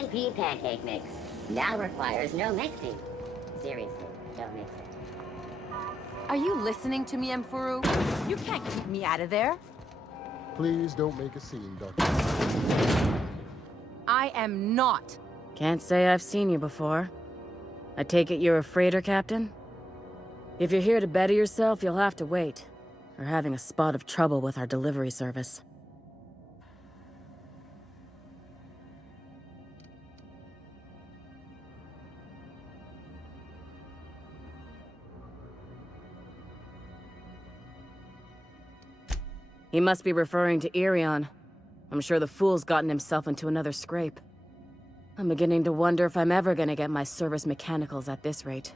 GNP pancake mix. Now requires no mixing. Seriously, don't mix it. Are you listening to me, Mfuru? You can't keep me out of there. Please don't make a scene, Doctor. I am not. Can't say I've seen you before. I take it you're a freighter captain? If you're here to better yourself, you'll have to wait. We're having a spot of trouble with our delivery service. He must be referring to Irion. I'm sure the fool's gotten himself into another scrape. I'm beginning to wonder if I'm ever gonna get my service mechanicals at this rate.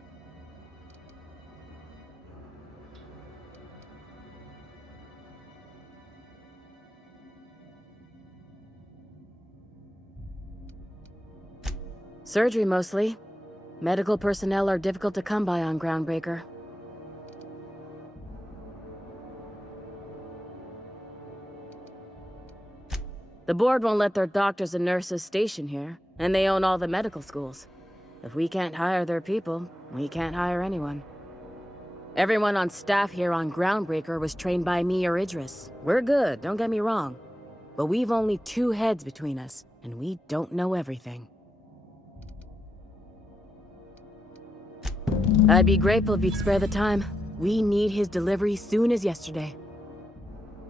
Surgery, mostly. Medical personnel are difficult to come by on Groundbreaker. The board won't let their doctors and nurses station here, and they own all the medical schools. If we can't hire their people, we can't hire anyone. Everyone on staff here on Groundbreaker was trained by me or Idris. We're good, don't get me wrong. But we've only 2 heads between us, and we don't know everything. I'd be grateful if you'd spare the time. We need his delivery soon as yesterday.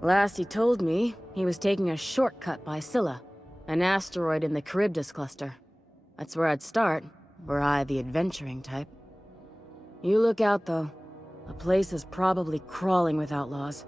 Last he told me, he was taking a shortcut by Scylla, an asteroid in the Charybdis cluster. That's where I'd start, were I the adventuring type. You look out, though. The place is probably crawling with outlaws.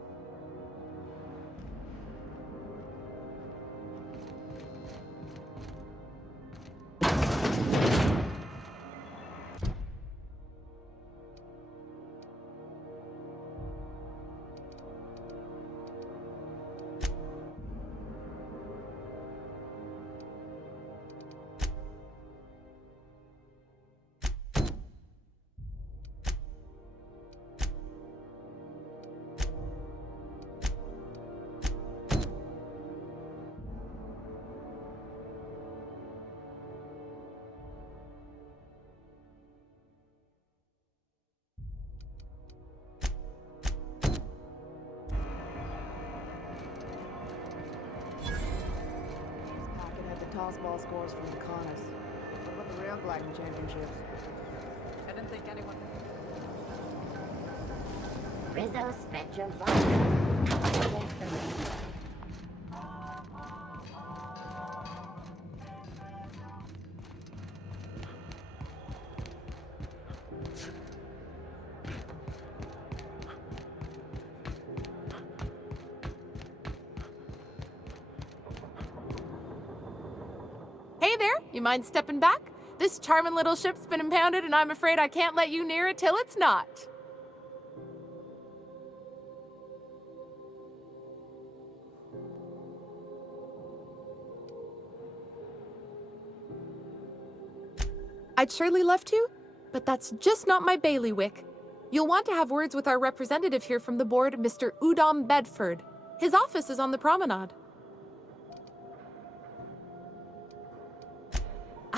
Tossball scores from the Connors. What about the rail gliding championships? I didn't think anyone... Rizzo Spectrum Against the rain. Hey there, you mind stepping back? This charming little ship's been impounded and I'm afraid I can't let you near it till it's not. I'd surely love to, but that's just not my bailiwick. You'll want to have words with our representative here from the board, Mr. Udom Bedford. His office is on the promenade.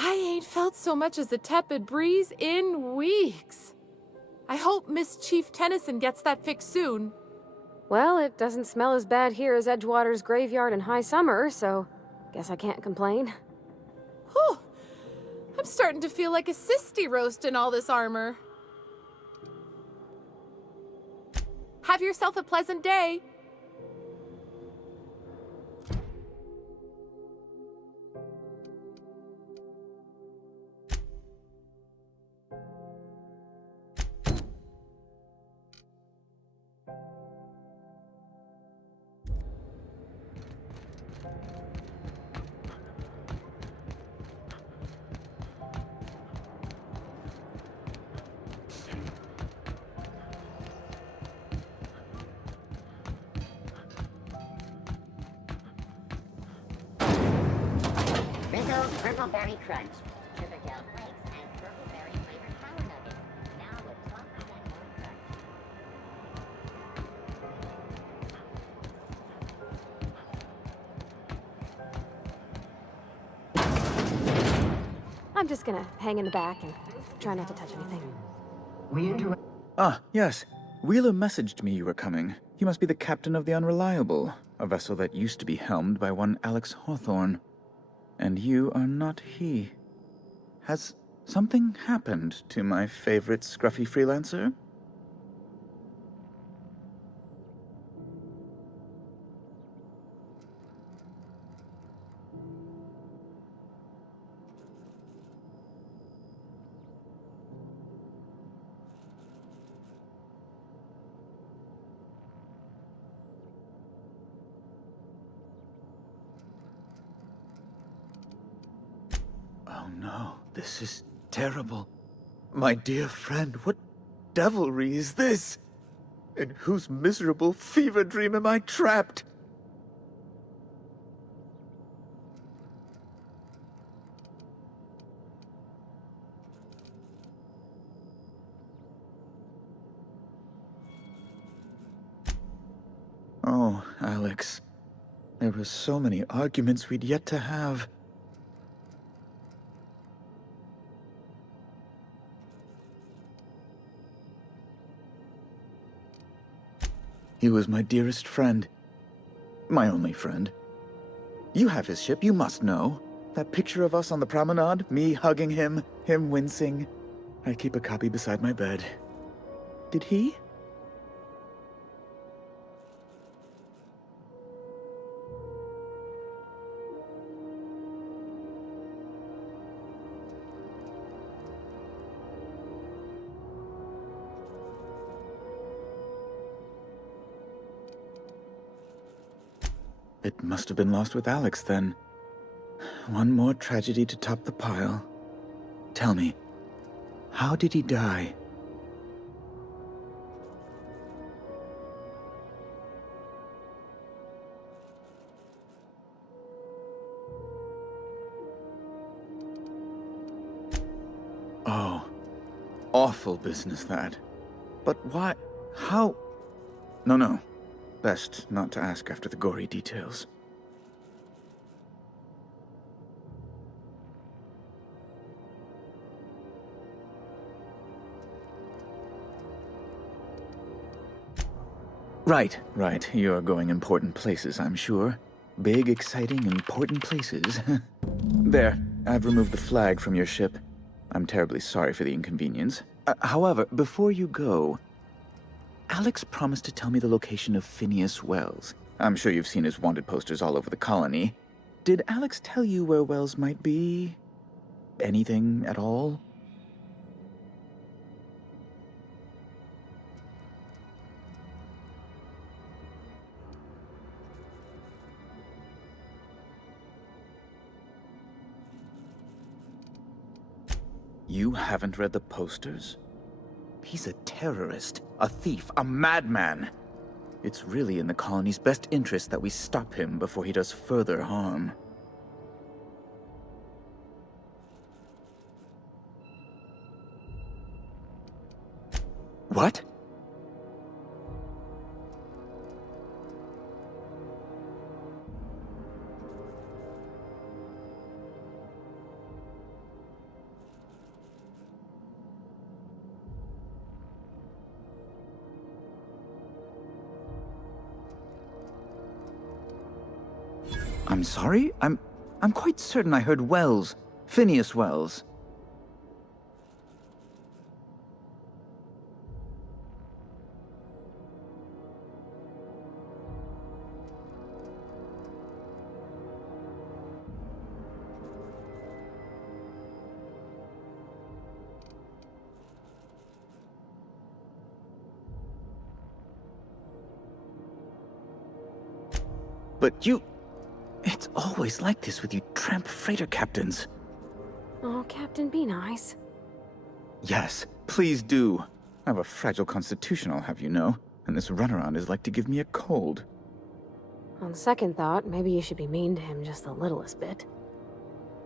I ain't felt so much as a tepid breeze in weeks. I hope Miss Chief Tennyson gets that fixed soon. Well, it doesn't smell as bad here as Edgewater's graveyard in high summer, so guess I can't complain. Whew. I'm starting to feel like a sisty roast in all this armor. Have yourself a pleasant day. Rizzo's Purple Berry Crunch. Sugar gel flakes and purple berry flavored power nuggets. Now with 12% more crunch. I'm just gonna hang in the back and try not to touch anything. Ah, yes. Wheeler messaged me you were coming. You must be the captain of the Unreliable, a vessel that used to be helmed by one Alex Hawthorne. And you are not he. Has something happened to my favorite scruffy freelancer? Oh no, this is terrible. My dear friend, what devilry is this? In whose miserable fever dream am I trapped? Oh, Alex. There were so many arguments we'd yet to have. He was my dearest friend. My only friend. You have his ship, you must know. That picture of us on the promenade, me hugging him, him wincing. I keep a copy beside my bed. Did he? It must have been lost with Alex, then. One more tragedy to top the pile. Tell me, how did he die? Oh, awful business, that. But why? How? No. Best not to ask after the gory details. Right. You're going important places, I'm sure. Big, exciting, important places. There, I've removed the flag from your ship. I'm terribly sorry for the inconvenience. However, before you go, Alex promised to tell me the location of Phineas Wells. I'm sure you've seen his wanted posters all over the colony. Did Alex tell you where Wells might be? Anything at all? You haven't read the posters? He's a terrorist, a thief, a madman. It's really in the colony's best interest that we stop him before he does further harm. What? I'm sorry? I'm quite certain I heard Wells. Phineas Wells. But you... It's always like this with you tramp freighter captains. Oh, Captain, be nice. Yes, please do. I have a fragile constitution, I'll have you know, and this runaround is like to give me a cold. On second thought, maybe you should be mean to him just the littlest bit.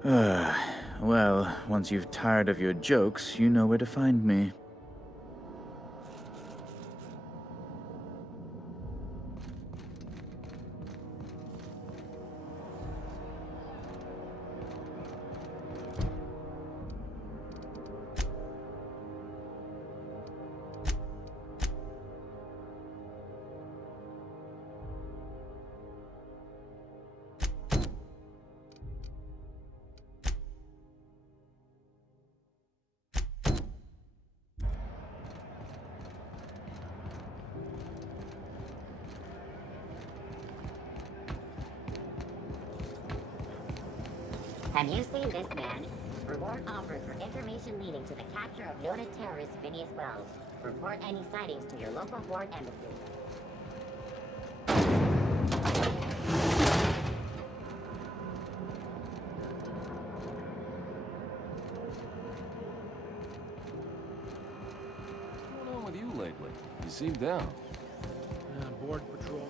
Well, once you've tired of your jokes, you know where to find me. Have you seen this man? Reward offered for information leading to the capture of noted terrorist Phineas Wells. Report any sightings to your local board embassy. What's going on with you lately? You seem down. Board patrol.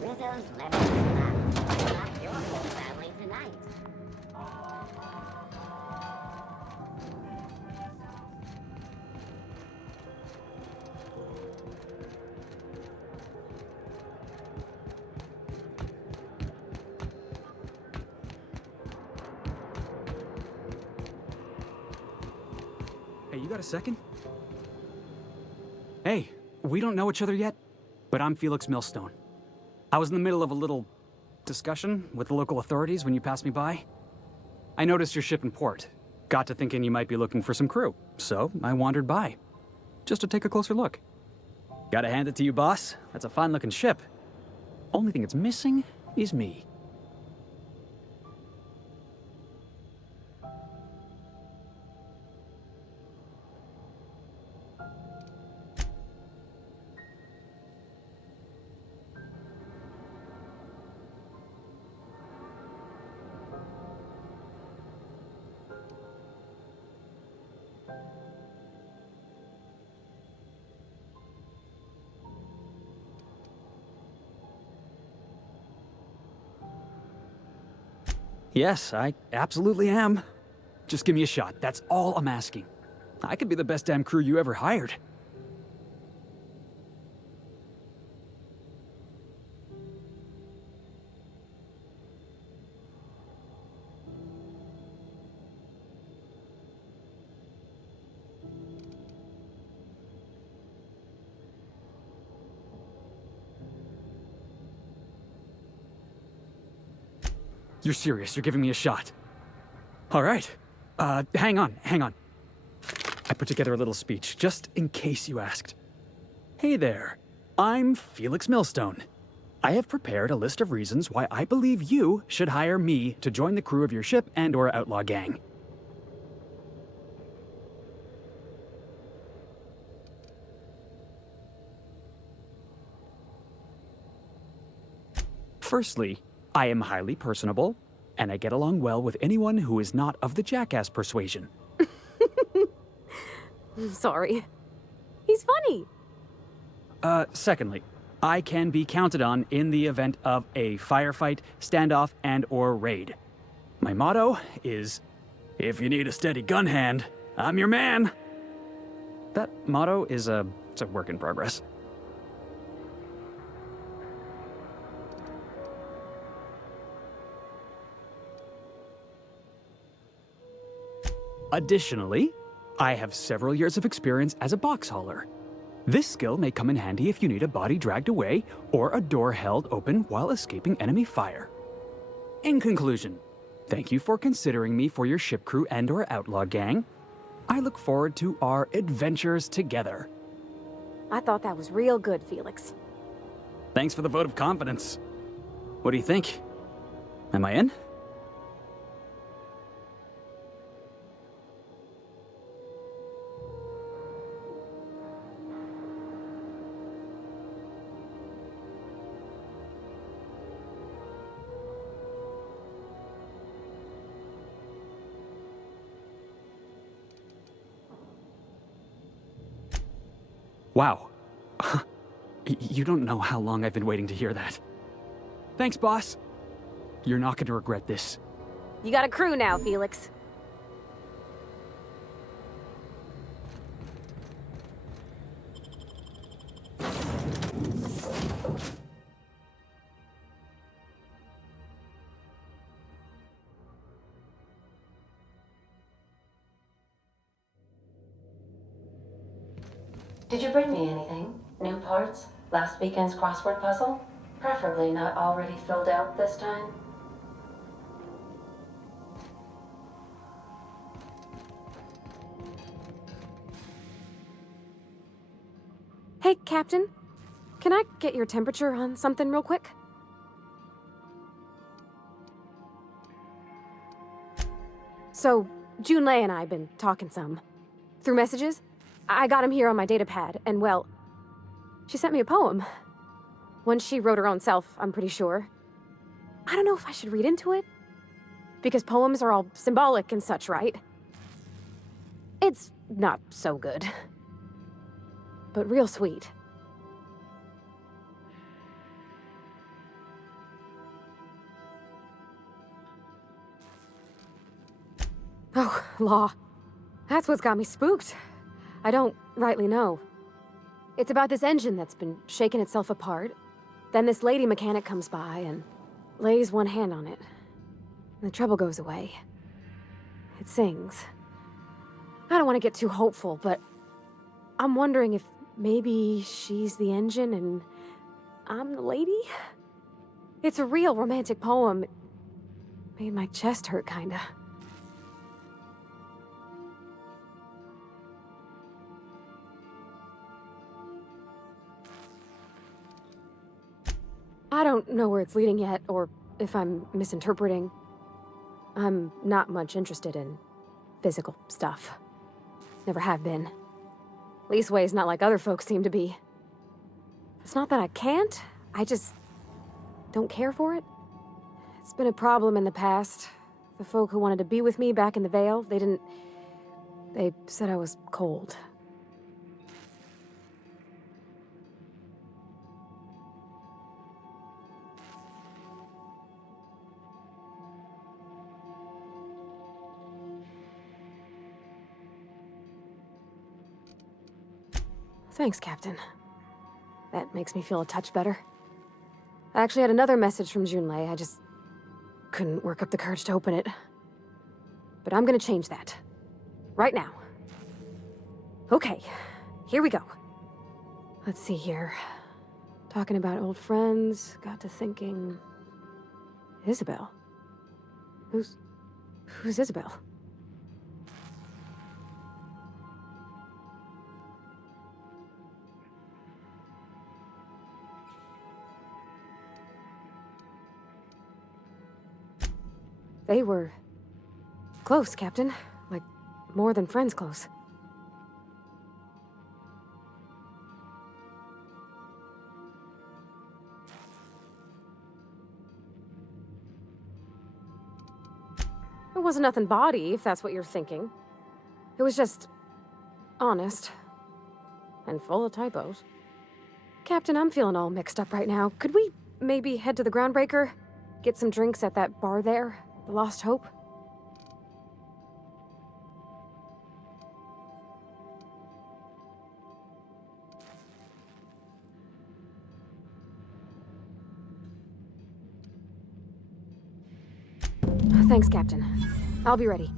Rizzo's lemon slap. Slap your whole family tonight. Hey, you got a second? Hey, we don't know each other yet, but I'm Felix Millstone. I was in the middle of a little discussion with the local authorities when you passed me by. I noticed your ship in port. Got to thinking you might be looking for some crew, so I wandered by, just to take a closer look. Gotta hand it to you, boss. That's a fine-looking ship. Only thing it's missing is me. Yes, I absolutely am. Just give me a shot. That's all I'm asking. I could be the best damn crew you ever hired. You're serious, you're giving me a shot. All right. Hang on. I put together a little speech, just in case you asked. Hey there, I'm Felix Millstone. I have prepared a list of reasons why I believe you should hire me to join the crew of your ship and/or outlaw gang. Firstly, I am highly personable, and I get along well with anyone who is not of the jackass persuasion. Sorry. He's funny. Secondly, I can be counted on in the event of a firefight, standoff, and/or raid. My motto is, if you need a steady gun hand, I'm your man. That motto is it's a work in progress. Additionally, I have several years of experience as a box hauler. This skill may come in handy if you need a body dragged away or a door held open while escaping enemy fire. In conclusion, thank you for considering me for your ship crew and/or outlaw gang. I look forward to our adventures together. I thought that was real good, Felix. Thanks for the vote of confidence. What do you think? Am I in? Wow. You don't know how long I've been waiting to hear that. Thanks, boss. You're not going to regret this. You got a crew now, Felix. Did you bring me anything? New parts? Last weekend's crossword puzzle? Preferably not already filled out this time. Hey, Captain. Can I get your temperature on something real quick? So, Junlei and I have been talking some. Through messages. I got him here on my datapad, and well, she sent me a poem. One she wrote her own self, I'm pretty sure. I don't know if I should read into it. Because poems are all symbolic and such, right? It's not so good. But real sweet. Oh, law. That's what's got me spooked. I don't rightly know. It's about this engine that's been shaking itself apart. Then this lady mechanic comes by and lays one hand on it. And the trouble goes away. It sings. I don't want to get too hopeful, but I'm wondering if maybe she's the engine and I'm the lady? It's a real romantic poem. It made my chest hurt, kinda. I don't know where it's leading yet, or if I'm misinterpreting. I'm not much interested in physical stuff. Never have been. Leastways, not like other folks seem to be. It's not that I can't, I just don't care for it. It's been a problem in the past. The folk who wanted to be with me back in the Vale, they said I was cold. Thanks, Captain. That makes me feel a touch better. I actually had another message from Junlei. I just couldn't work up the courage to open it. But I'm gonna change that. Right now. Okay, here we go. Let's see here. Talking about old friends, got to thinking... Isabel? Who's Isabel? They were close, Captain. Like, more than friends close. It wasn't nothing bawdy, if that's what you're thinking. It was just... honest. And full of typos. Captain, I'm feeling all mixed up right now. Could we maybe head to the Groundbreaker? Get some drinks at that bar there? The Lost Hope? Thanks, Captain. I'll be ready.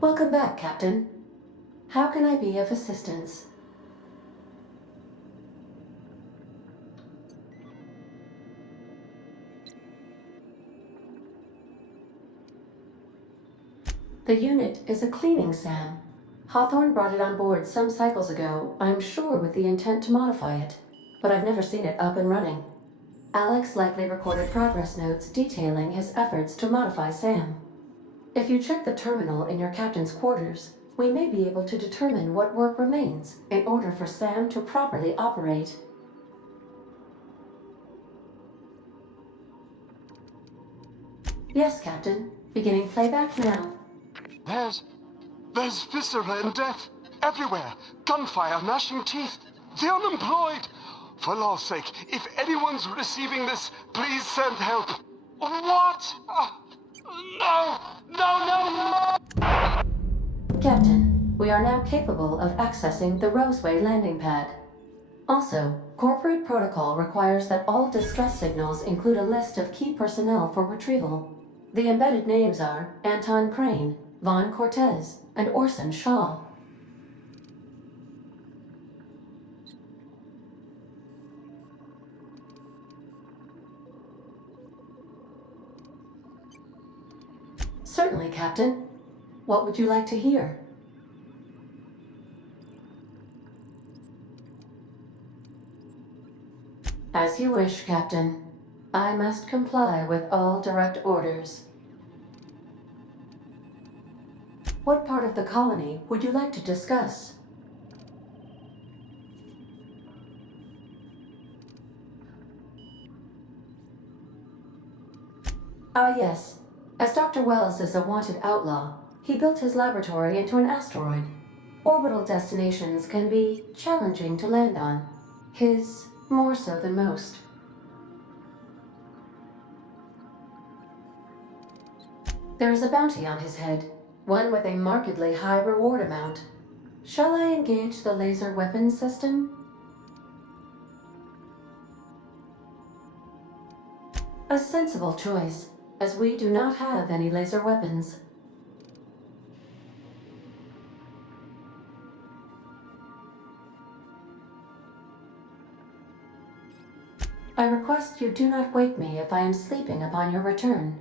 Welcome back, Captain. How can I be of assistance? The unit is a cleaning SAM. Hawthorne brought it on board some cycles ago, I'm sure with the intent to modify it, but I've never seen it up and running. Alex likely recorded progress notes detailing his efforts to modify Sam. If you check the terminal in your captain's quarters, we may be able to determine what work remains in order for Sam to properly operate. Yes, Captain. Beginning playback now. There's viscera and death everywhere. Gunfire, gnashing teeth. The unemployed. For law's sake, if anyone's receiving this, please send help. What? No! No, no, no! Captain, we are now capable of accessing the Roseway landing pad. Also, corporate protocol requires that all distress signals include a list of key personnel for retrieval. The embedded names are Anton Crane, Vaughn Cortez, and Orson Shaw. Certainly, Captain. What would you like to hear? As you wish, Captain. I must comply with all direct orders. What part of the colony would you like to discuss? Ah, yes. As Dr. Wells is a wanted outlaw, he built his laboratory into an asteroid. Orbital destinations can be challenging to land on. His more so than most. There is a bounty on his head, one with a markedly high reward amount. Shall I engage the laser weapons system? A sensible choice, as we do not have any laser weapons. I request you do not wake me if I am sleeping upon your return.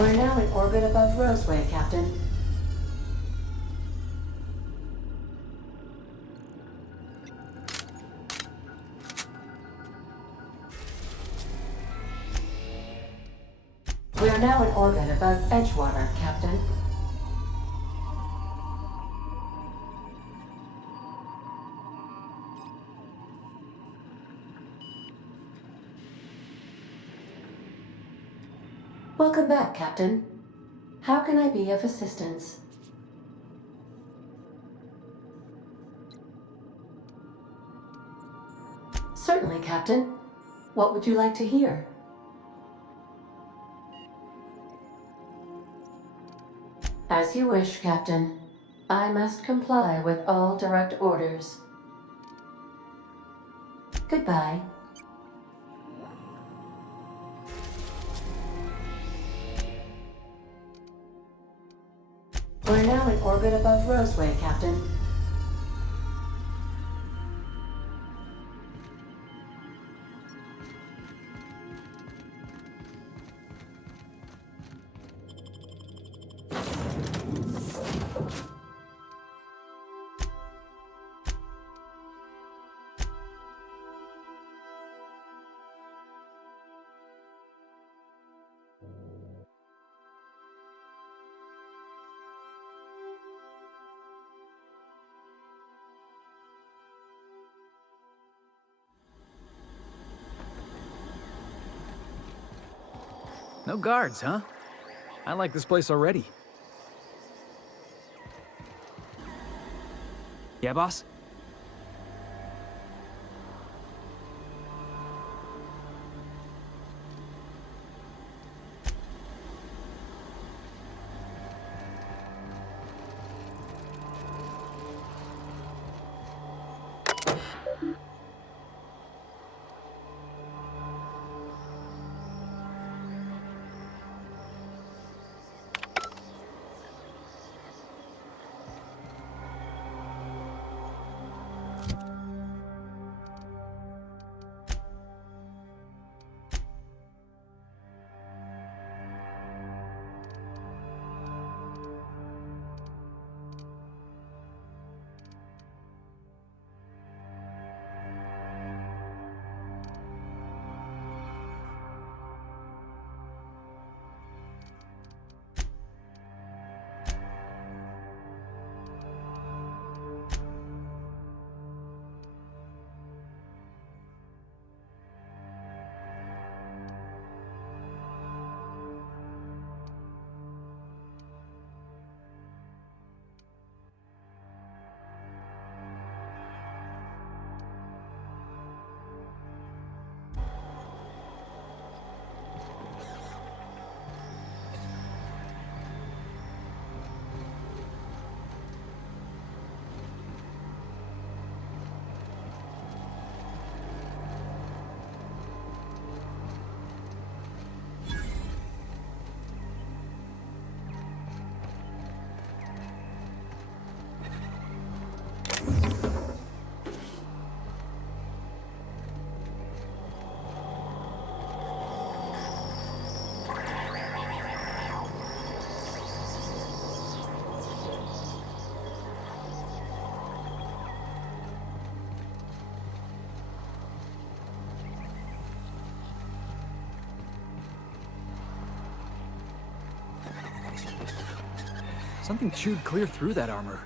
We're now in orbit above Roseway, Captain. We are now in orbit above Edgewater, Captain. Welcome back, Captain. How can I be of assistance? Certainly, Captain. What would you like to hear? As you wish, Captain. I must comply with all direct orders. Goodbye. We're now in orbit above Roseway, Captain. No guards, huh? I like this place already. Yeah, boss? Something chewed clear through that armor.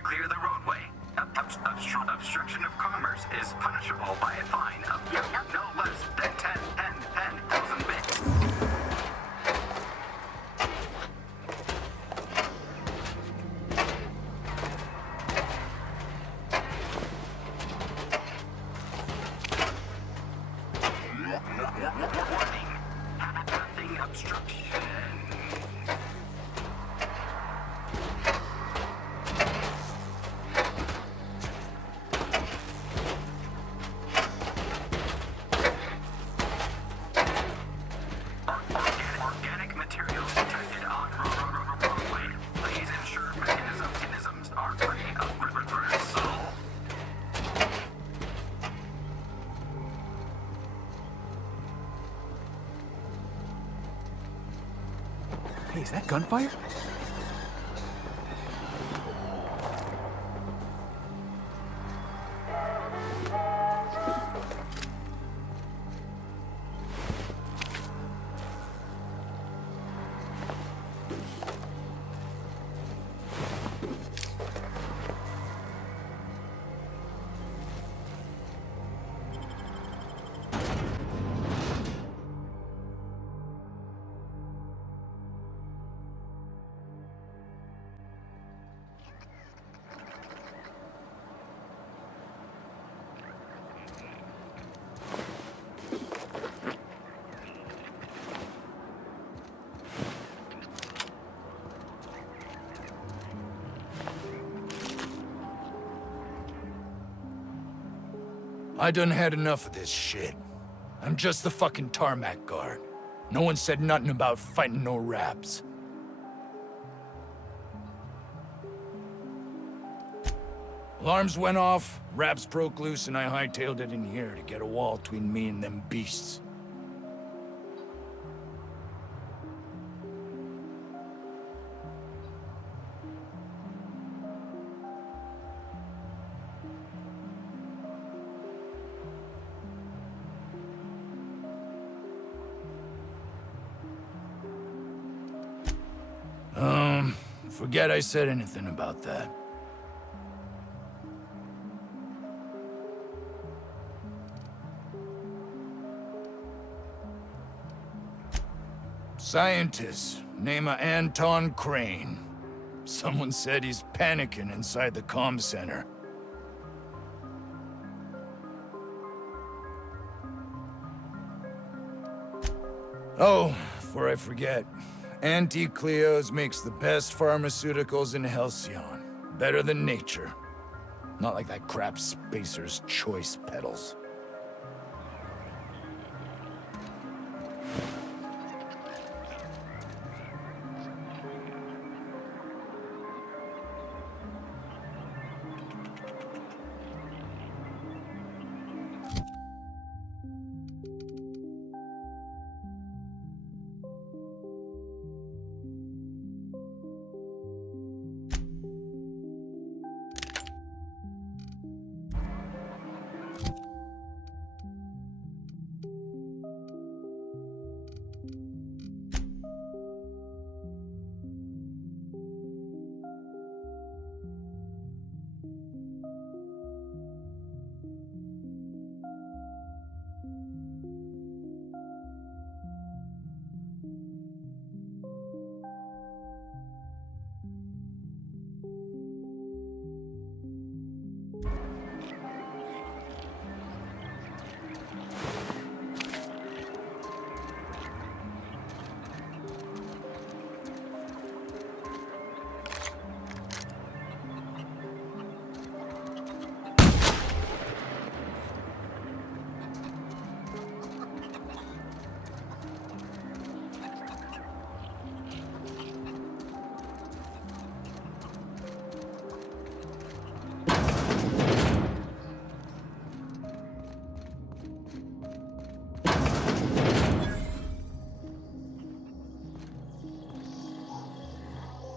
Clear the roadway. Obstruction of commerce is punishable by a fine of no less than 10,000 bits. Warning. Nothing obstruction. Organic materials detected on roadway. Please ensure mechanisms are free of bristle. Hey, is that gunfire? I done had enough of this shit. I'm just the fucking tarmac guard. No one said nothing about fighting no raps. Alarms went off, raps broke loose, and I hightailed it in here to get a wall between me and them beasts. Forget I said anything about that. Scientist, name of Anton Crane. Someone said he's panicking inside the comm center. Oh, before I forget, Anti-Cleo's makes the best pharmaceuticals in Halcyon. Better than nature. Not like that crap Spacer's Choice peddles.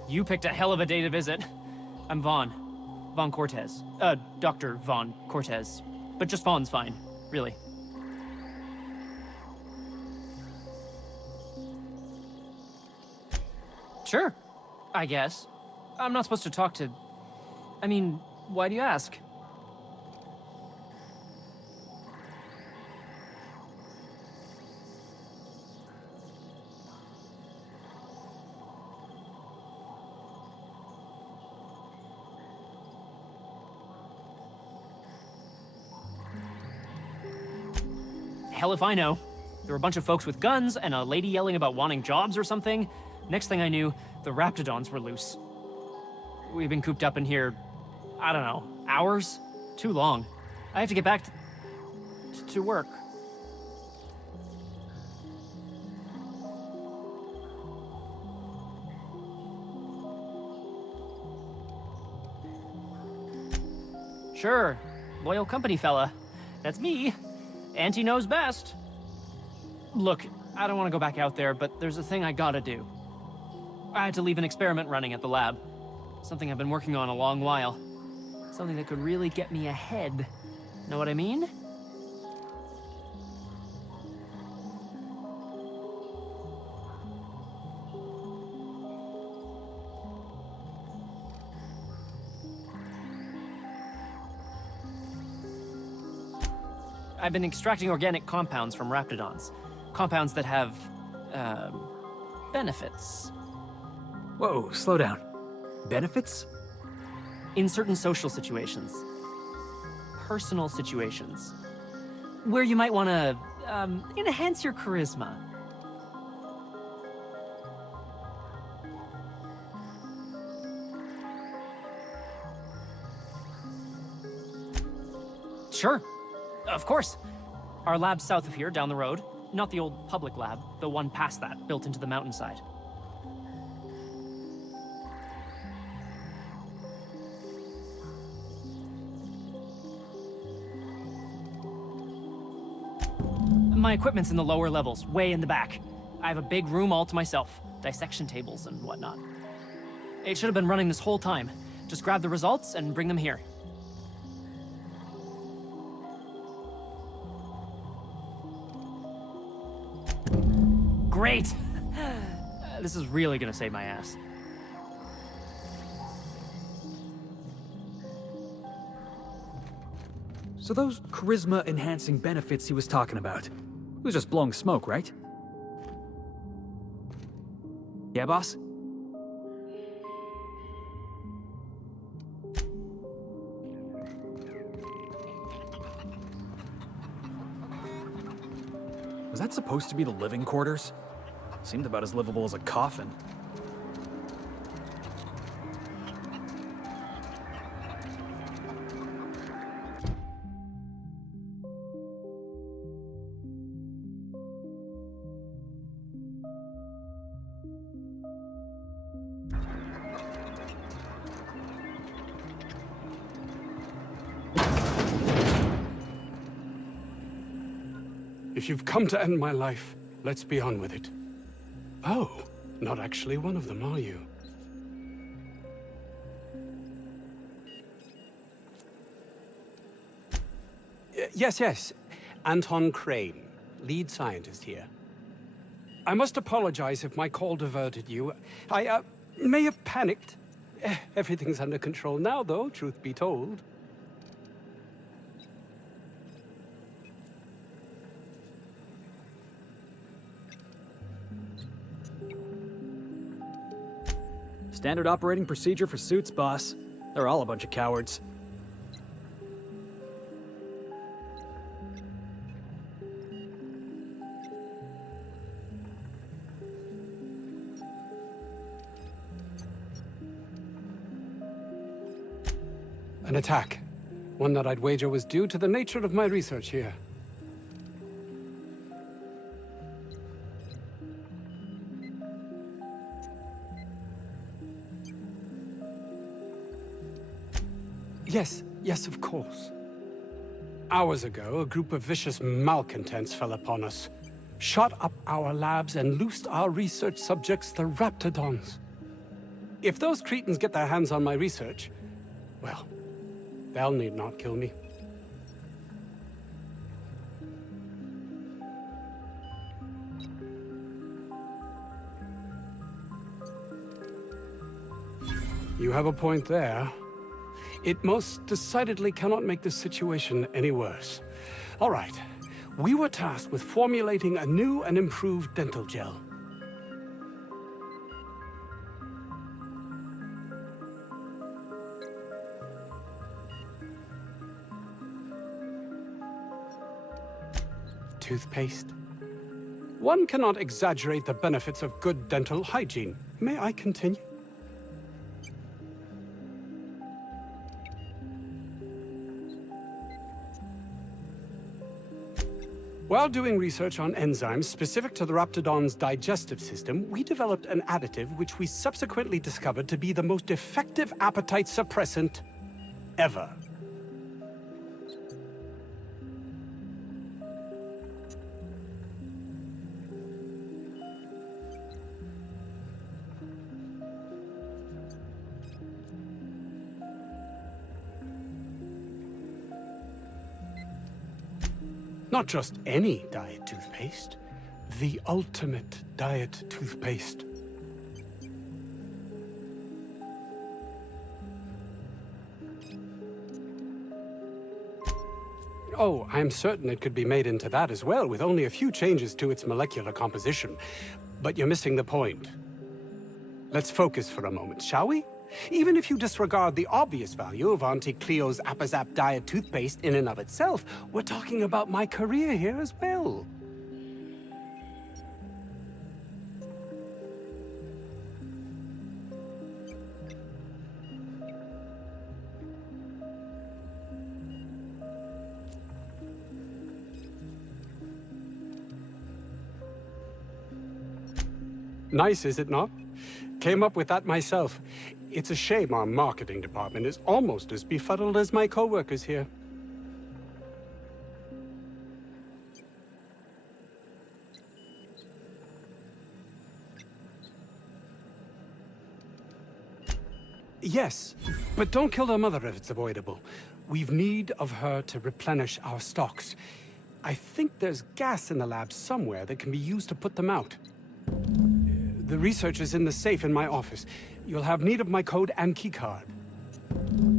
You picked a hell of a day to visit. I'm Vaughn. Vaughn Cortez. Dr. Vaughn Cortez. But just Vaughn's fine, really. Sure, I guess. I'm not supposed to talk to I mean, why do you ask? Hell if I know. There were a bunch of folks with guns and a lady yelling about wanting jobs or something. Next thing I knew, the raptidons were loose. We've been cooped up in here, I don't know, hours? Too long. I have to get back to work. Sure, loyal company fella. That's me. Auntie knows best. Look, I don't want to go back out there, but there's a thing I gotta do. I had to leave an experiment running at the lab. Something I've been working on a long while. Something that could really get me ahead. Know what I mean? I've been extracting organic compounds from raptidons. Compounds that have, benefits. Whoa, slow down. Benefits? In certain social situations. Personal situations. Where you might want to, enhance your charisma. Sure. Of course. Our lab's south of here, down the road. Not the old public lab, the one past that, built into the mountainside. My equipment's in the lower levels, way in the back. I have a big room all to myself, dissection tables and whatnot. It should have been running this whole time. Just grab the results and bring them here. Great! This is really gonna save my ass. So those charisma-enhancing benefits he was talking about, it was just blowing smoke, right? Yeah, boss? Was that supposed to be the living quarters? Seemed about as livable as a coffin. If you've come to end my life, let's be on with it. Oh, not actually one of them, are you? Yes. Anton Crane, lead scientist here. I must apologize if my call diverted you. I may have panicked. Everything's under control now, though, truth be told. Standard operating procedure for suits, boss. They're all a bunch of cowards. An attack. One that I'd wager was due to the nature of my research here. Yes, of course. Hours ago, a group of vicious malcontents fell upon us, shot up our labs and loosed our research subjects, the raptidons. If those cretins get their hands on my research, well, they'll need not kill me. You have a point there. It most decidedly cannot make this situation any worse. All right. We were tasked with formulating a new and improved dental gel. Toothpaste. One cannot exaggerate the benefits of good dental hygiene. May I continue? While doing research on enzymes specific to the Raptidon's digestive system, we developed an additive which we subsequently discovered to be the most effective appetite suppressant ever. Not just any diet toothpaste, the ultimate diet toothpaste. Oh, I'm certain it could be made into that as well, with only a few changes to its molecular composition. But you're missing the point. Let's focus for a moment, shall we? Even if you disregard the obvious value of Auntie Cleo's Appazap diet toothpaste in and of itself, we're talking about my career here as well. Nice, is it not? Came up with that myself. It's a shame our marketing department is almost as befuddled as my co-workers here. Yes, but don't kill their mother if it's avoidable. We've need of her to replenish our stocks. I think there's gas in the lab somewhere that can be used to put them out. The research is in the safe in my office. You'll have need of my code and keycard.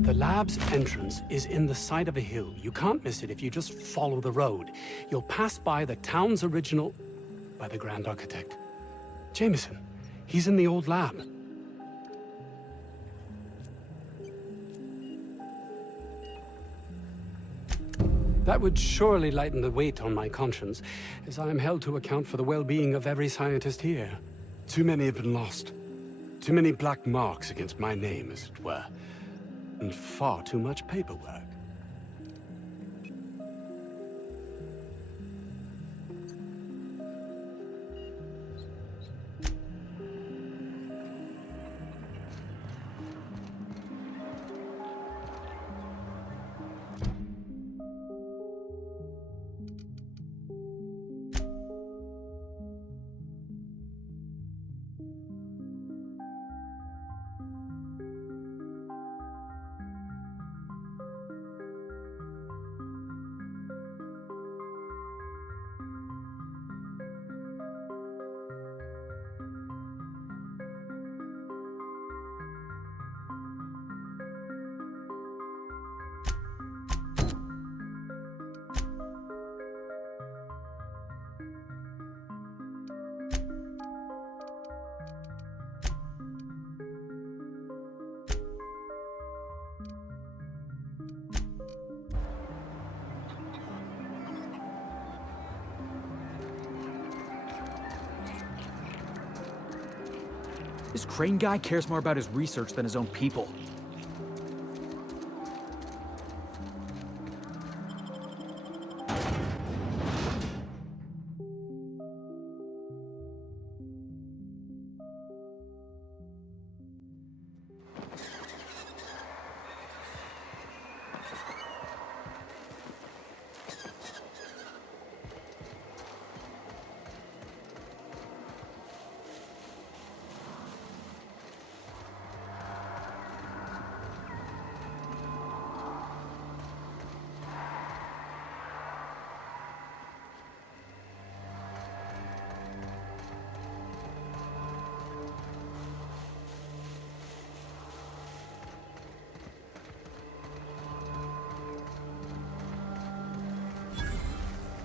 The lab's entrance is in the side of a hill. You can't miss it if you just follow the road. You'll pass by the town's original... by the Grand Architect. Jameson. He's in the old lab. That would surely lighten the weight on my conscience, as I am held to account for the well-being of every scientist here. Too many have been lost. Too many black marks against my name, as it were. And far too much paperwork. This Crane guy cares more about his research than his own people.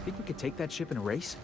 Think we could take that ship in a race?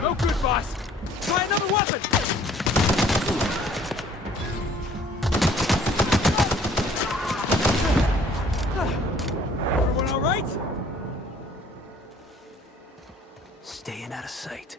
No good, boss! Try another weapon! Everyone all right? Staying out of sight.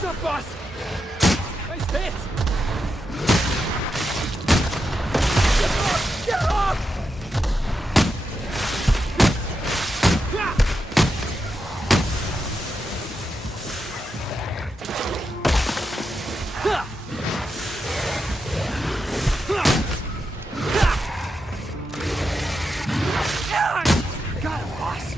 What's up, boss? Nice hit! Get off! Got him, boss!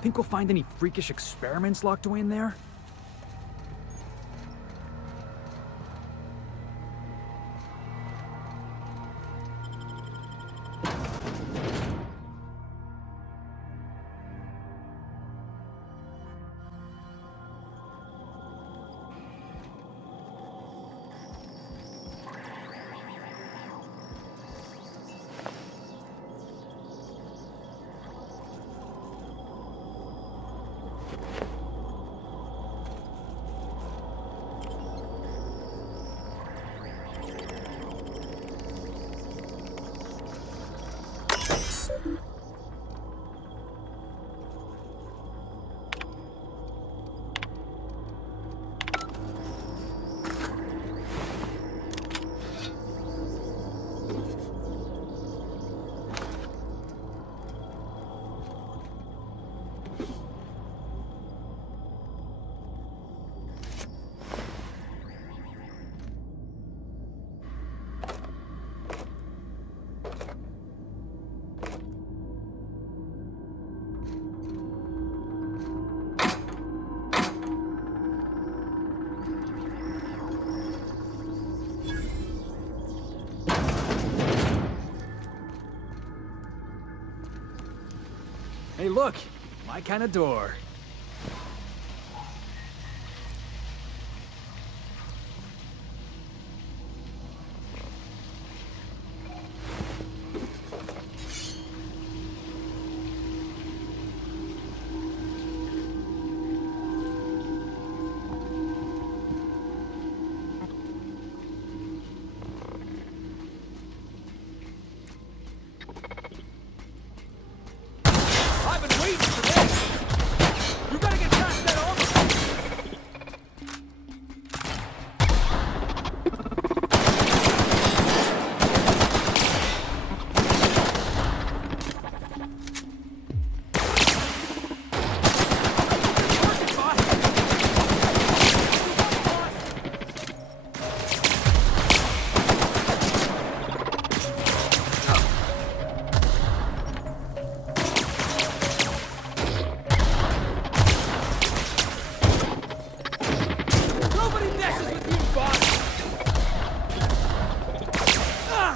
Think we'll find any freakish experiments locked away in there? Hey, look! My kind of door. I've been waiting for this! You gotta get past that armor! Nobody messes with you, boss! Ah!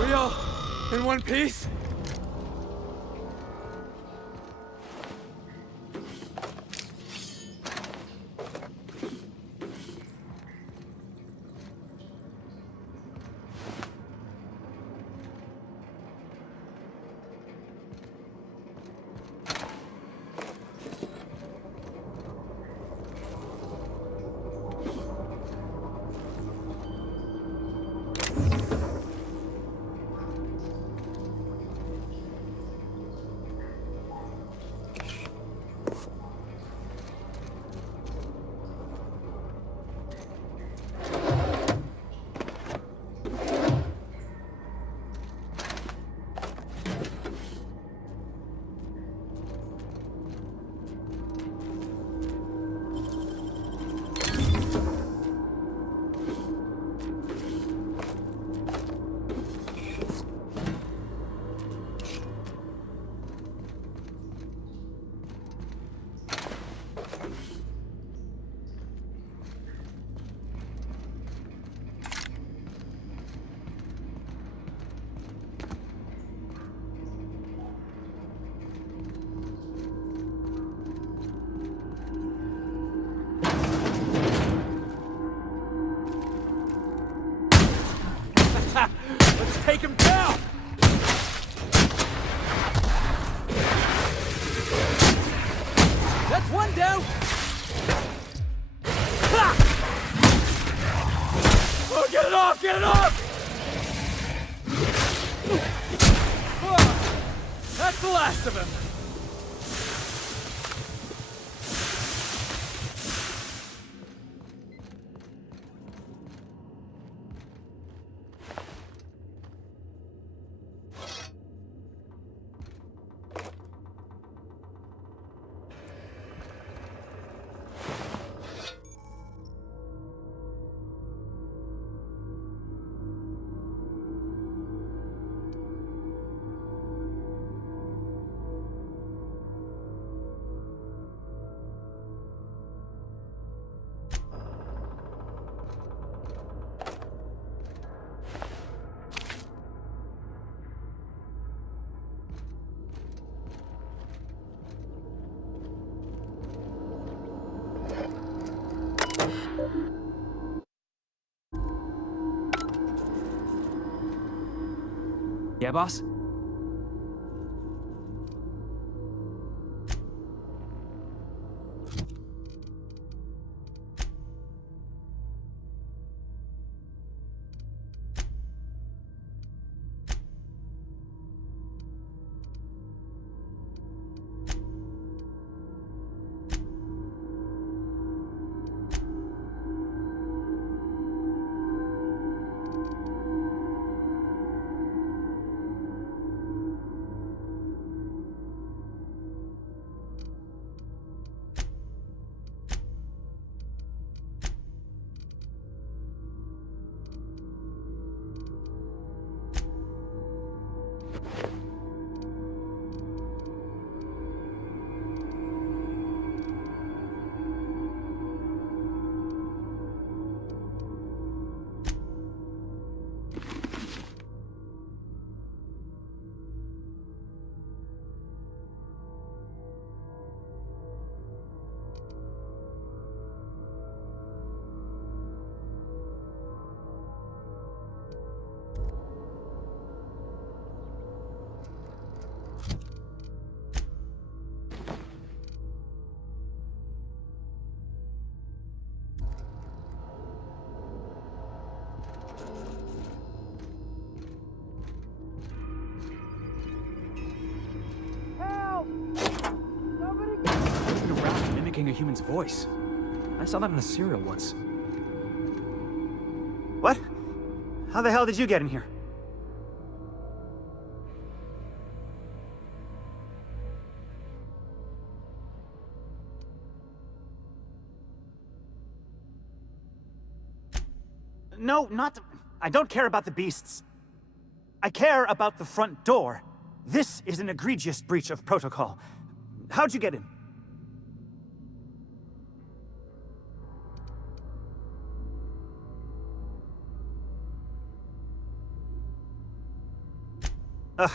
We all in one piece? Let's take him down! That's one down! Ha! Oh, get it off! Get it off! Oh, that's the last of him! Yeah, boss? mimicking a human's voice. I saw that in a serial once. What? How the hell did you get in here? No, not... I don't care about the beasts. I care about the front door. This is an egregious breach of protocol. How'd you get in? Ugh.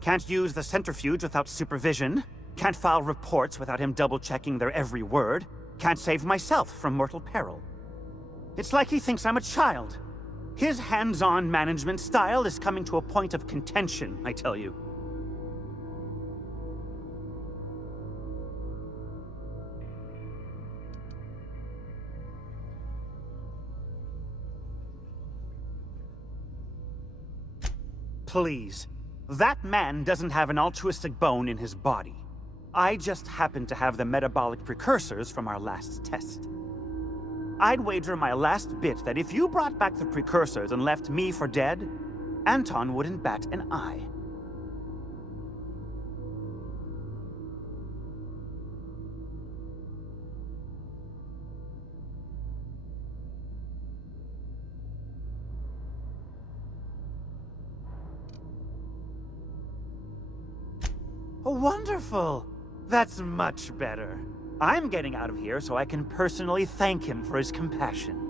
Can't use the centrifuge without supervision. Can't file reports without him double-checking their every word. Can't save myself from mortal peril. It's like he thinks I'm a child. His hands-on management style is coming to a point of contention, I tell you. Please. That man doesn't have an altruistic bone in his body. I just happen to have the metabolic precursors from our last test. I'd wager my last bit that if you brought back the precursors and left me for dead, Anton wouldn't bat an eye. Wonderful! That's much better. I'm getting out of here so I can personally thank him for his compassion.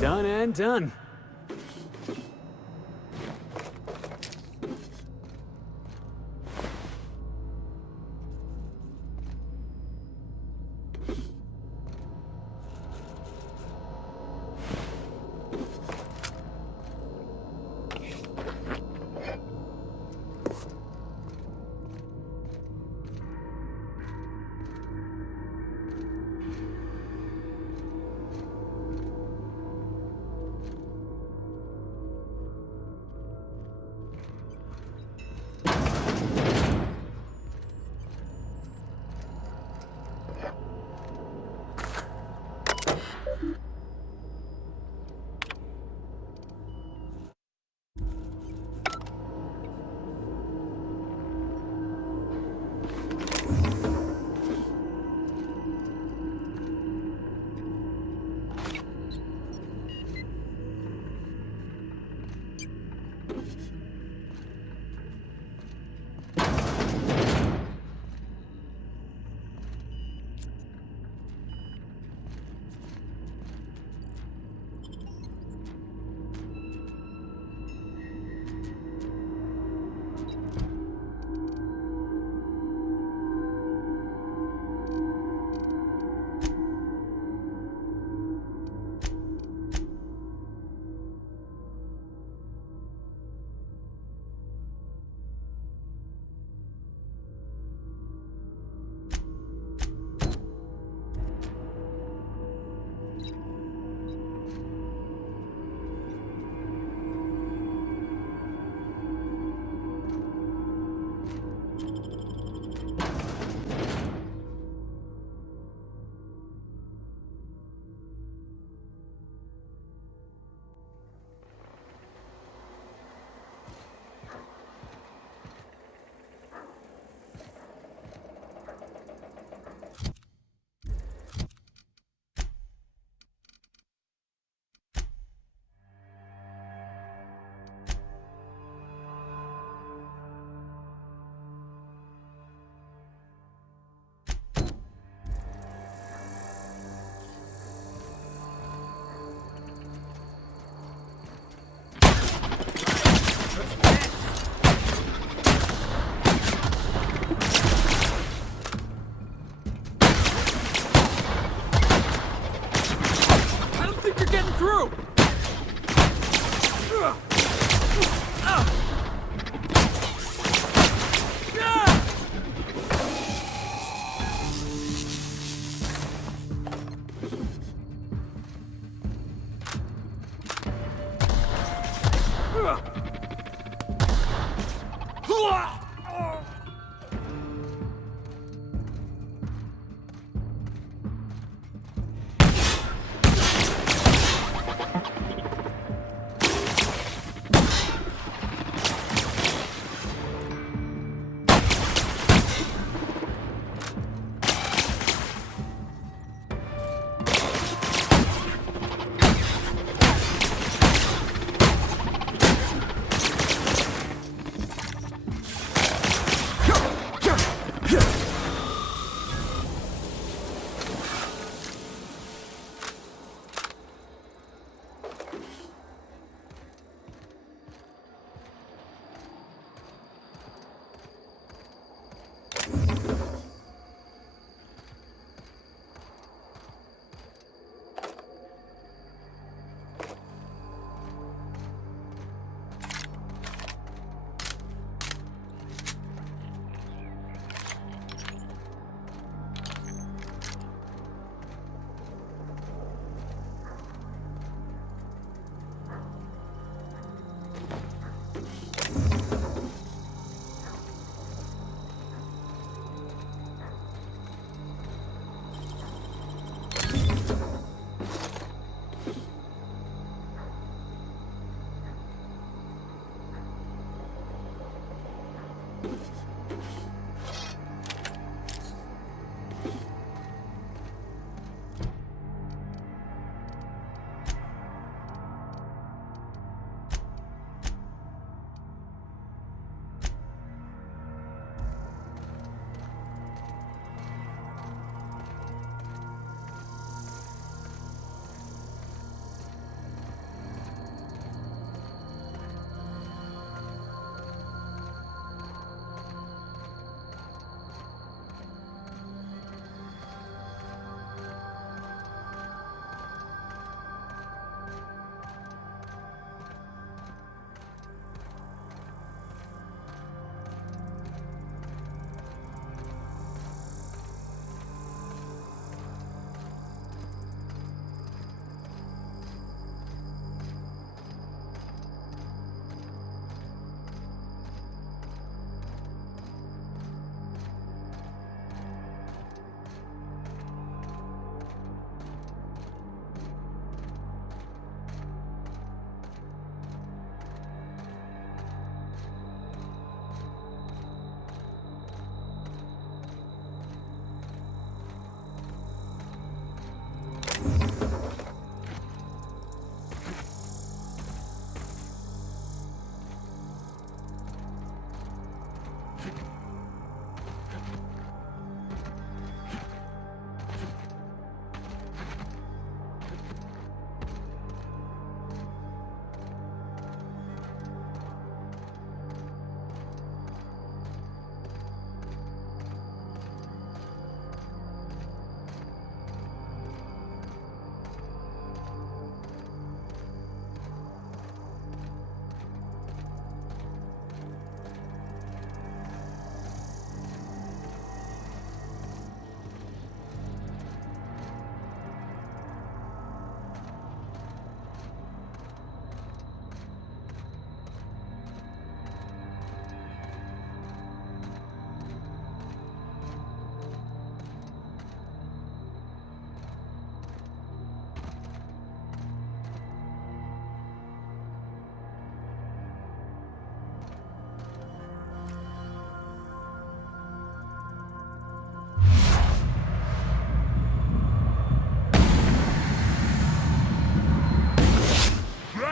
Done and done. through!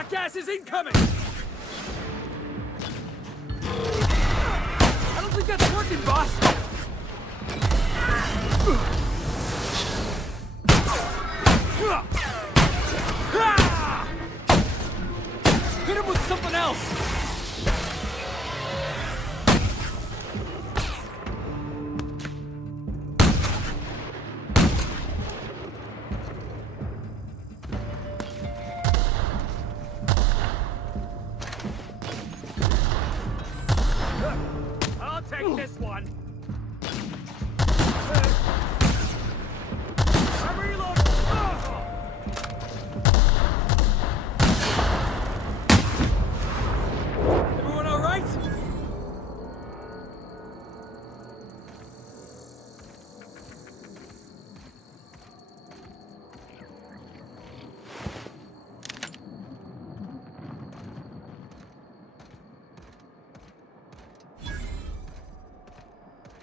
Gas is incoming! I don't think that's working, boss! Hit him with something else!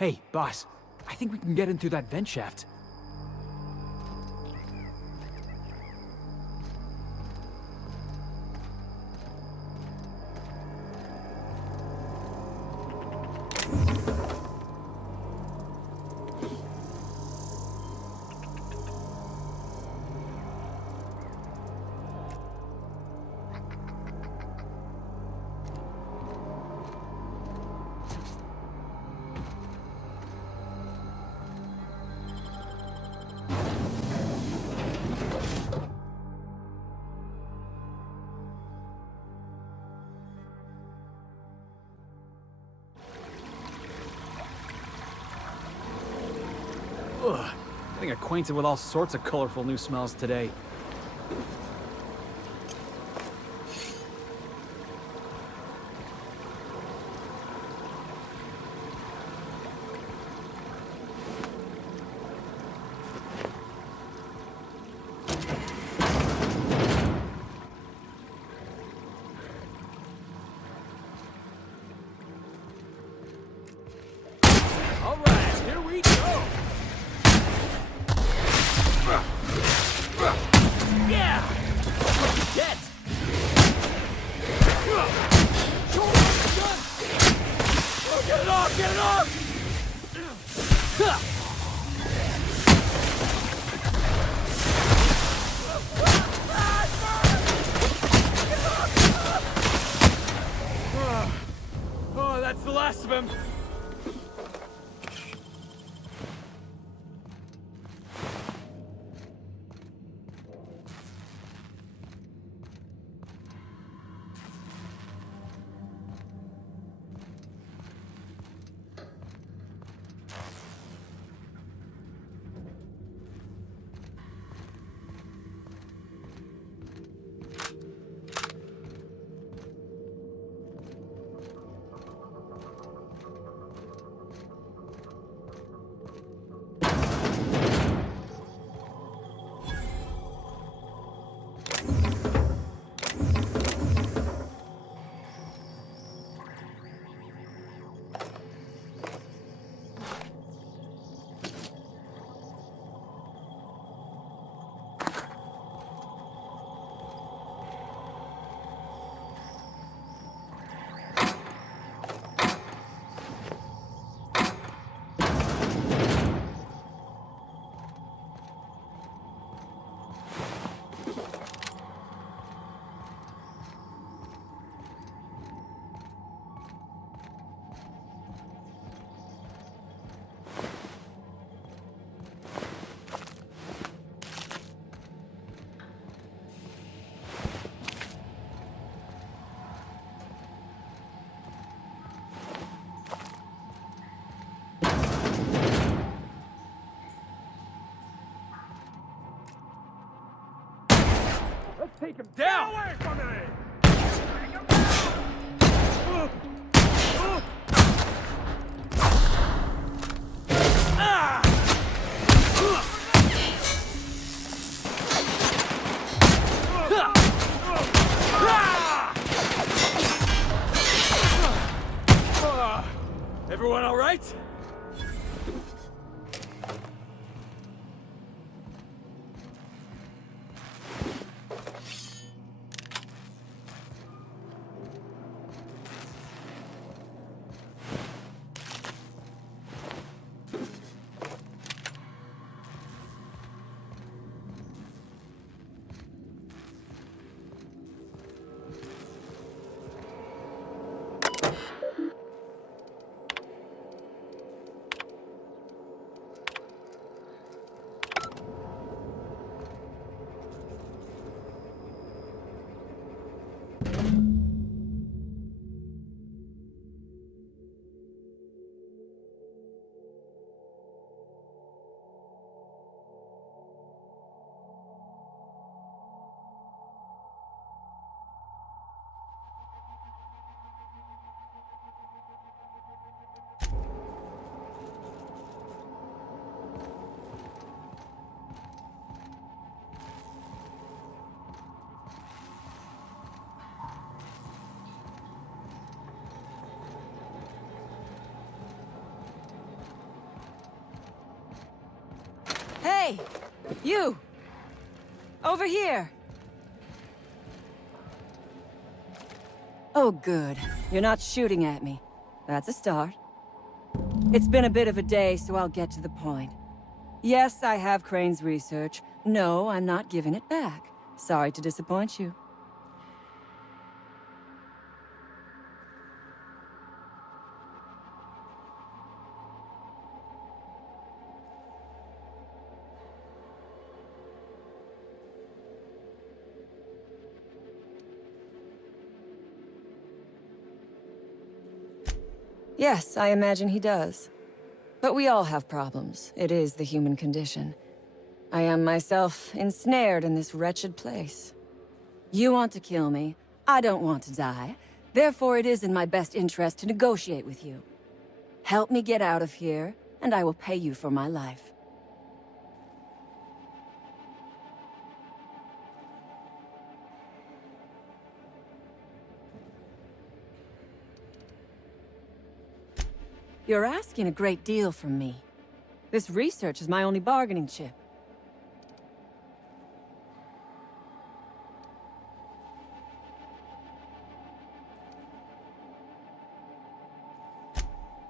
Hey, boss. I think we can get in through that vent shaft. Ugh, getting acquainted with all sorts of colorful new smells today. All right, here we go. Yeah! Get! Show me the gun! Oh, get it off! Get it off! Oh, that's the last of him. Let's take him down! Get away from me! Bring him down! Everyone all right? Hey! You! Over here! Oh, good. You're not shooting at me. That's a start. It's been a bit of a day, so I'll get to the point. Yes, I have Crane's research. No, I'm not giving it back. Sorry to disappoint you. Yes, I imagine he does. But we all have problems. It is the human condition. I am myself ensnared in this wretched place. You want to kill me. I don't want to die. Therefore, it is in my best interest to negotiate with you. Help me get out of here, and I will pay you for my life. You're asking a great deal from me. This research is my only bargaining chip.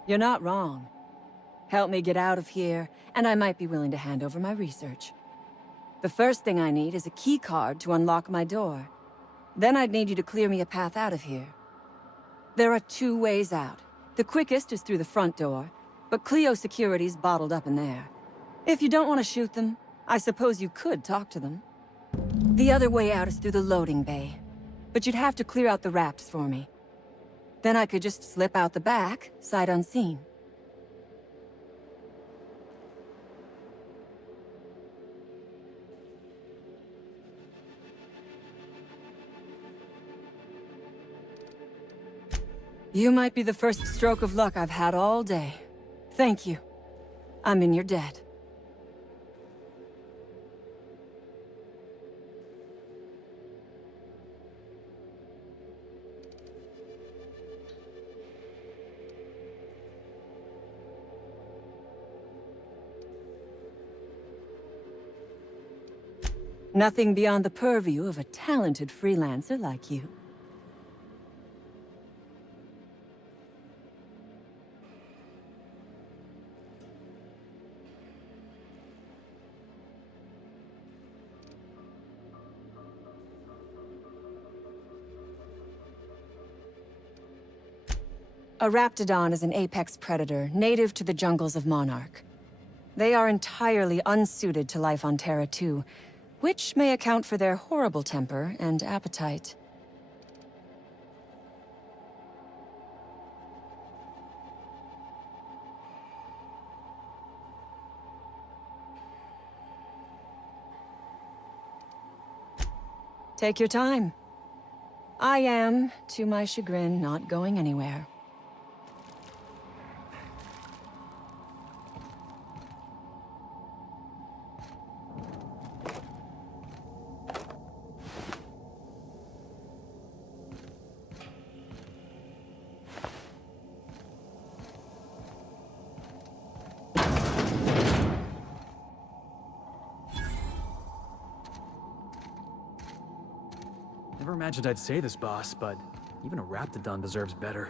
You're not wrong. Help me get out of here, and I might be willing to hand over my research. The first thing I need is a key card to unlock my door. Then I'd need you to clear me a path out of here. There are 2 ways out. The quickest is through the front door, but Cleo security's bottled up in there. If you don't want to shoot them, I suppose you could talk to them. The other way out is through the loading bay, but you'd have to clear out the wraps for me. Then I could just slip out the back, sight unseen. You might be the first stroke of luck I've had all day. Thank you. I'm in your debt. Nothing beyond the purview of a talented freelancer like you. A raptidon is an apex predator, native to the jungles of Monarch. They are entirely unsuited to life on Terra 2, which may account for their horrible temper and appetite. Take your time. I am, to my chagrin, not going anywhere. Never imagined I'd say this, boss, but even a raptidon deserves better.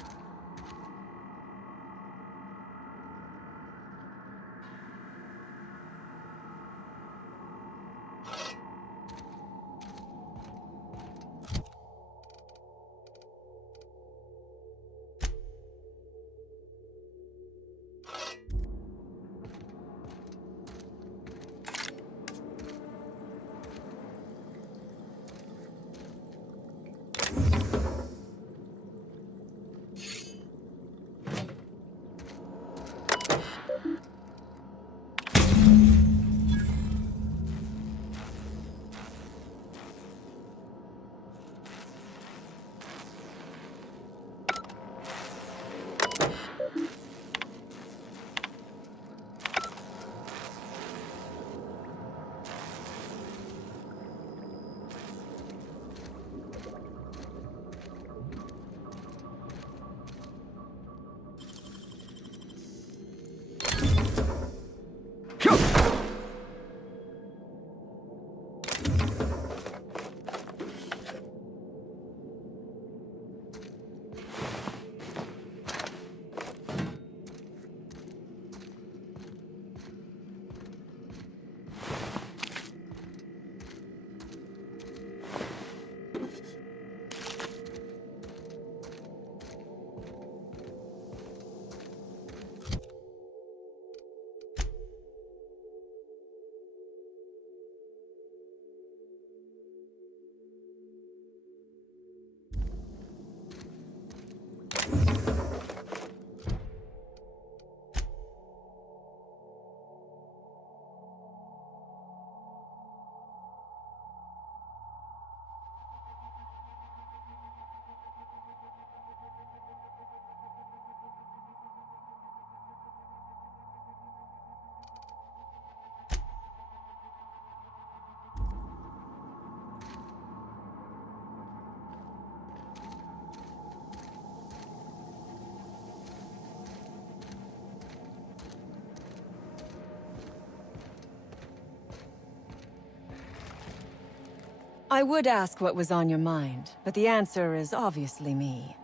I would ask what was on your mind, but the answer is obviously me.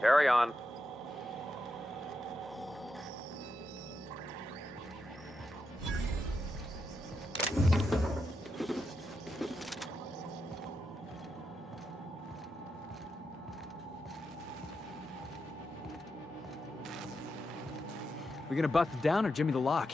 Carry on. We gonna bust it down or Jimmy the lock?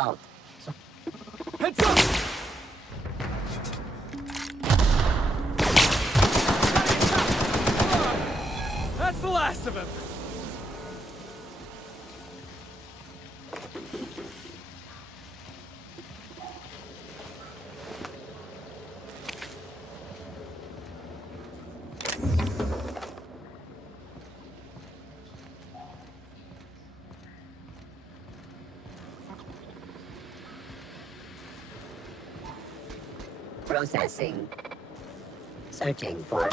Oh. Heads up! That's the last of him! Processing. Searching for...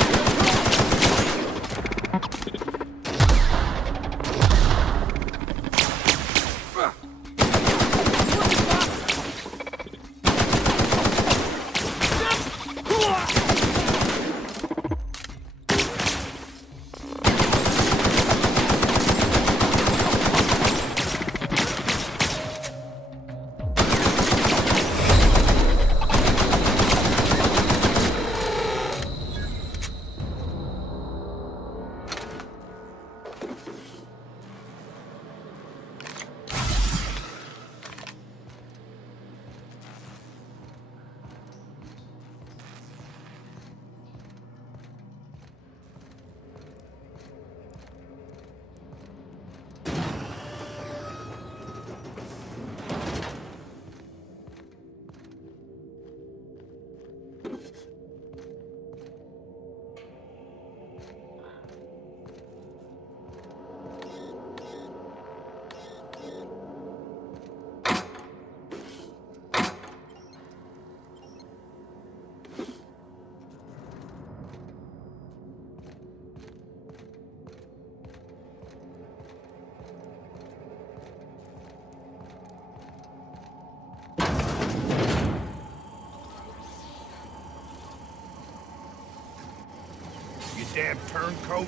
You damn turncoat.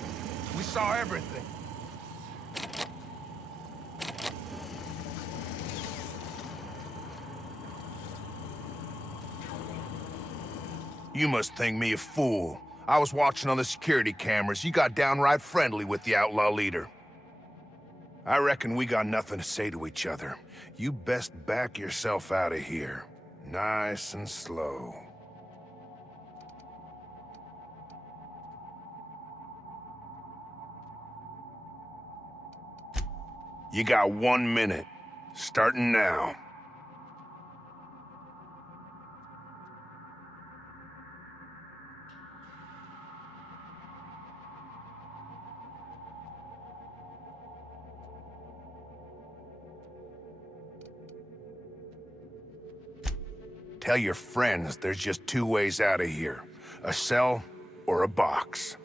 We saw everything. You must think me a fool. I was watching on the security cameras. You got downright friendly with the outlaw leader. I reckon we got nothing to say to each other. You best back yourself out of here. Nice and slow. You got 1 minute. Starting now. Tell your friends there's just 2 ways out of here. A cell or a box.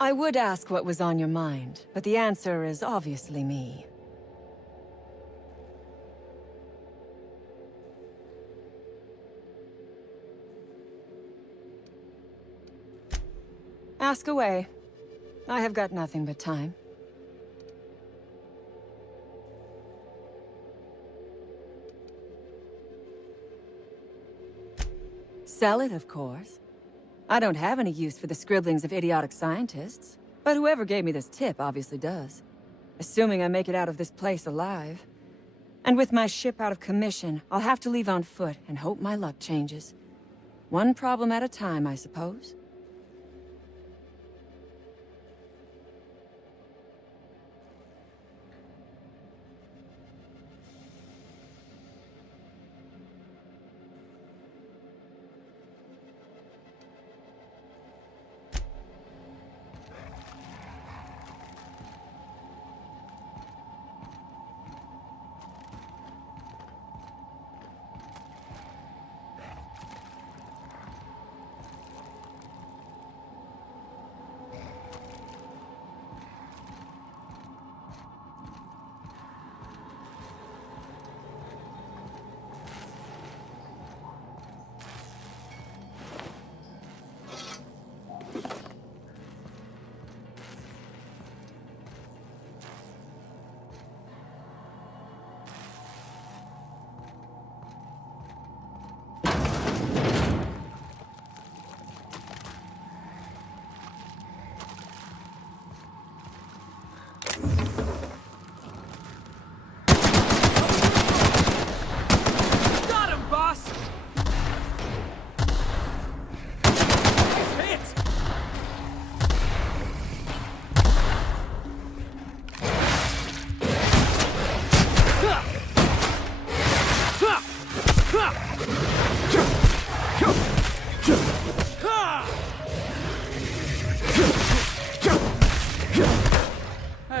I would ask what was on your mind, but the answer is obviously me. Ask away. I have got nothing but time. Sell it, of course. I don't have any use for the scribblings of idiotic scientists, but whoever gave me this tip obviously does. Assuming I make it out of this place alive. And with my ship out of commission, I'll have to leave on foot and hope my luck changes. One problem at a time, I suppose.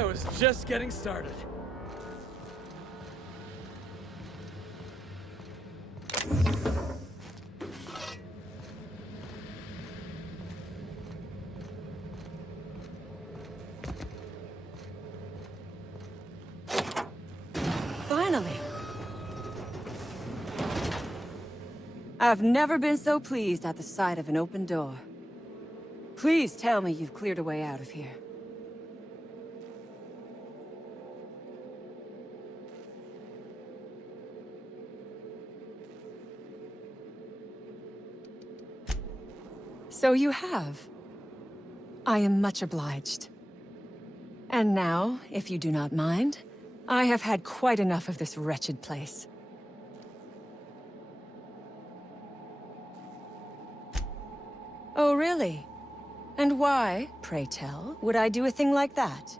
I was just getting started. Finally. I've never been so pleased at the sight of an open door. Please tell me you've cleared a way out of here. So you have. I am much obliged. And now, if you do not mind, I have had quite enough of this wretched place. Oh, really? And why, pray tell, would I do a thing like that?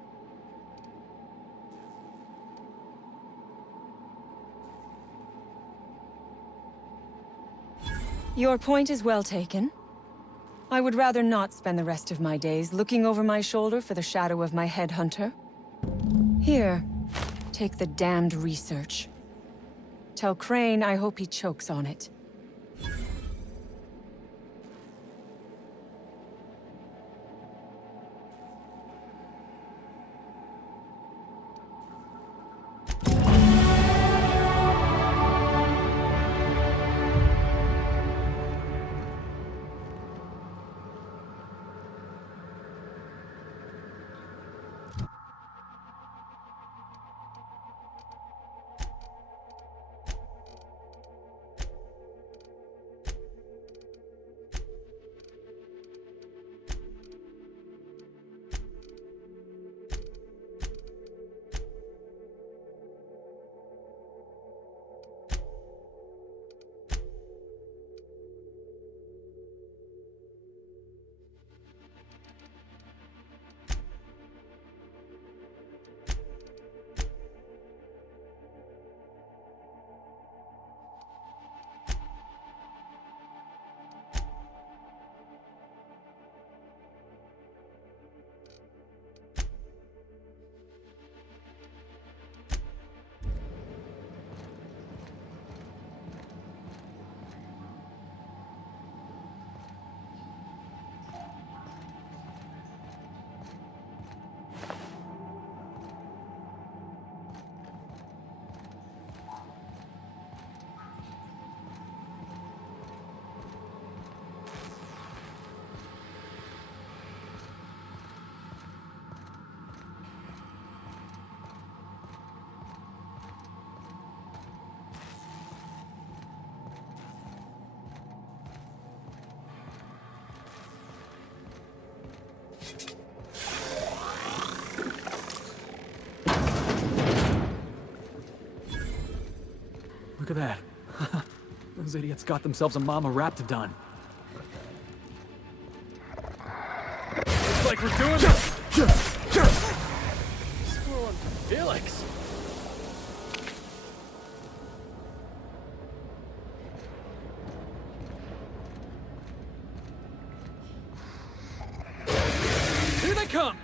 Your point is well taken. I would rather not spend the rest of my days looking over my shoulder for the shadow of my headhunter. Here, take the damned research. Tell Crane I hope he chokes on it. Look at that. Those idiots got themselves a mama raptidon. Looks like we're doing this. Screwing Felix. Here they come.